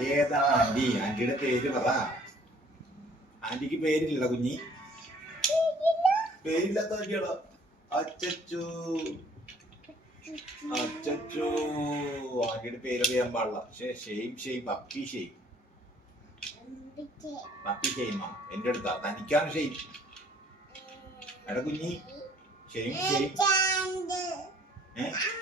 ഏതാ ആന്റി? ആന്റിയുടെ പേര് പറ. ആന്റിക്ക് പേരില്ല കുഞ്ഞി. പേരില്ലാത്ത ആന്റിയാണോ? അച്ചച്ചോ. അച്ചച്ചോ. ആന്റിയുടെ പേര് അറിയാൻ പാടില്ല. പക്ഷേ shame shame puppy shame. Puppy ഷെയ്മാ. എന്റെ അടുത്താ. തനിക്കാണ് ഷെയിം. എടാ കുഞ്ഞി. Shame shame. ഏ ആയി നന്നെ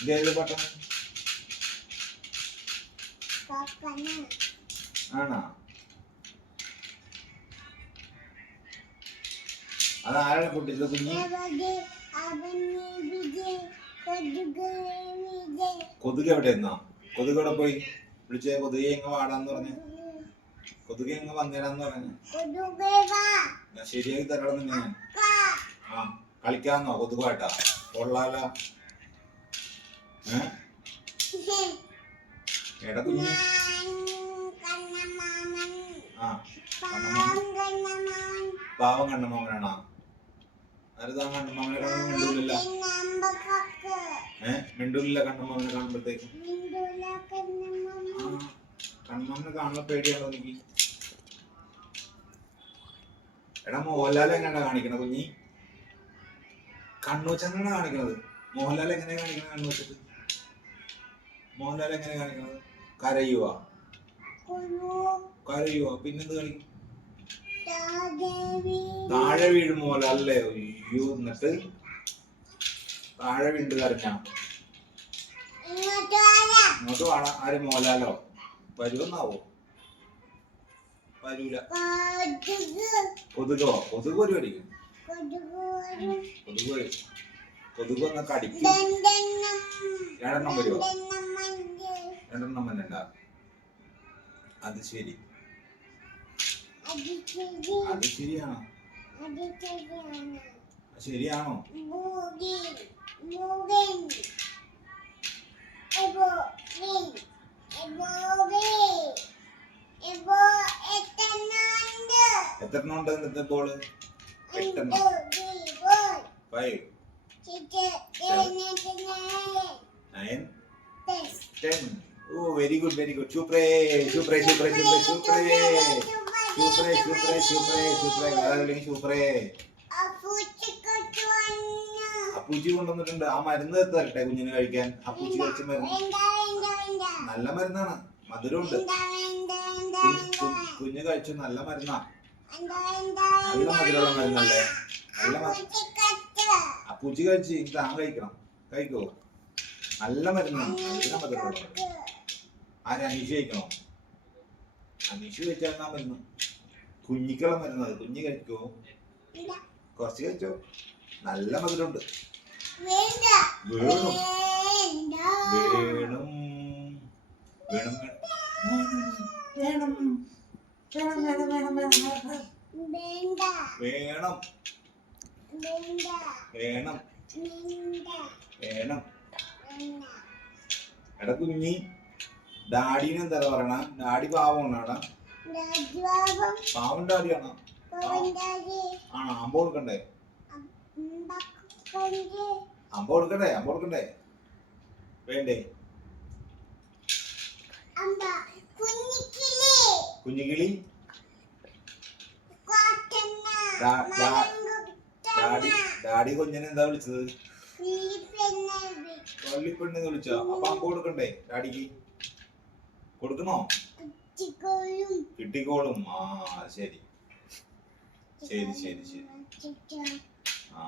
ഇതേത് പട്ടണം ആണോ അത് ആരാണ് പൊട്ടിച്ചത് കുഞ്ഞി കൊതുക് എവിടെ നിന്നാ കൊതുക് എവിടെ പോയി? വിളിച്ചേ കൊതുകെ എങ്ങ വാടാന്ന് പറഞ്ഞു. കൊതുകെ എങ്ങ വന്നിടാന്ന് പറഞ്ഞു. ഞാൻ ശരിയാക്കി തരണം ഞാൻ ആ കളിക്കാന്നോ കൊതുകുമായിട്ടാ കൊള്ളാല. ഏടാ കുഞ്ഞി. ആ പാവം കണ്ണമാമനാണോ? അരുതാ കണ്ണമാമനെ കാണാൻ മിണ്ടൂലില്ല? ഏ മിണ്ടൂലില്ല കണ്ണമാമനെ കാണുമ്പോഴത്തേക്കും? കണ്ണമാമനെ കാണുന്ന പേടിയാണോ എനിക്ക്? എടാ മോഹൻലാൽ എങ്ങനെയാ കാണിക്കണ കുഞ്ഞി? കണ്ണൂച്ചെങ്ങനെയാണ് കാണിക്കണത്. മോഹൻലാൽ എങ്ങനെയാ കാണിക്കണത് കണ്ണൂച്ചത്ത് മോഹൻലാൽ എങ്ങനെയാ കാണിക്കണത്? കരയുക കരയുക പിന്നെന്ത് കാണിക്കും താഴെ വീഴും മോഹൻലാൽ അല്ലേ? അയ്യോ എന്നിട്ട് താഴെ വീണ്ട് കരഞ്ഞാ. ഇങ്ങോട്ട് വേണം ആര് മോഹൻലാലോ? വരുമെന്നാവോ വരൂല. കൊതുകോ? കൊതുക് പരിപാടിക്കും. കൊതുക് വരും. കൊതുക് വന്ന കടിക്കും. രണ്ടെണ്ണം വരുമോ രണ്ടെണ്ണം വന്നിട്ടുണ്ടാ അത് ശരി. അത് ശരിയാണോ? ശരിയാണോ. എത്ര എണ്ണം ഉണ്ട്? ഇന്നത്തെ ബോൾ എട്ടെണ്ണം five. Nine. Ten. Oh very good very good. സൂപ്രേ സൂപ്രേ സൂപ്രേ സൂപ്രേ സൂപ്രേ. സൂപ്രേ സൂപ്രേ സൂപ്രേ സൂപ്രേ. വേറെ സൂപ്രേ. അപ്പൂച്ചി കൊണ്ടുവന്നിട്ടുണ്ട്. ആ മരുന്ന് തരട്ടെ കുഞ്ഞിന് കഴിക്കാൻ? അപ്പൂച്ചി കഴിച്ച മരുന്ന്. നല്ല മരുന്നാണ്. മധുരമുണ്ട്. കുഞ്ഞ് കഴിച്ചു കുഞ്ഞ് കഴിച്ച നല്ല മരുന്നാ. നല്ല മധുരമുള്ള മരുന്നല്ലേ? നല്ല അപ്പൂച്ചി കഴിച്ച് താൻ കഴിക്കണം. കഴിക്കോ? നല്ല മരുന്നാണ് നല്ല മധുരമുള്ള ആര് അനീഷ് കഴിക്കണോ? അനീഷ് കഴിച്ചാൽ എന്നാ മരുന്ന്? കുഞ്ഞിക്കുള്ള മരുന്നത് കുഞ്ഞ് കഴിക്കോ? കുറച്ച് കഴിച്ചോ? നല്ല മധുരമുണ്ട്. വേണം. വേണം. വേണം. വേണം. വേണം. വേണം. വേണം. എടാ കുഞ്ഞി ഡാഡിനെ എന്താ പറയണ? ഡാഡി പാവമാണോ പാവം ഡാഡിയാണോ? ആണോ അമ്പ കൊടുക്കണ്ടേ? അമ്പ കൊടുക്കണ്ടേ? അമ്പ കൊടുക്കണ്ടേ? വേണ്ടേ? അമ്പ ഡാ- ഡാ- ഡാഡി ഡാഡി കുഞ്ഞിനെ എന്താ വിളിച്ചത്? വള്ളിപ്പെണ്ണെന്ന് വിളിച്ചോ? അപ്പൊ അമ്പ കൊടുക്കണ്ടേ ഡാഡിക്ക്? കൊടുക്കണോ? കിട്ടിക്കോളും. ആ ശരി. ശരി ശരി ശരി. ആ.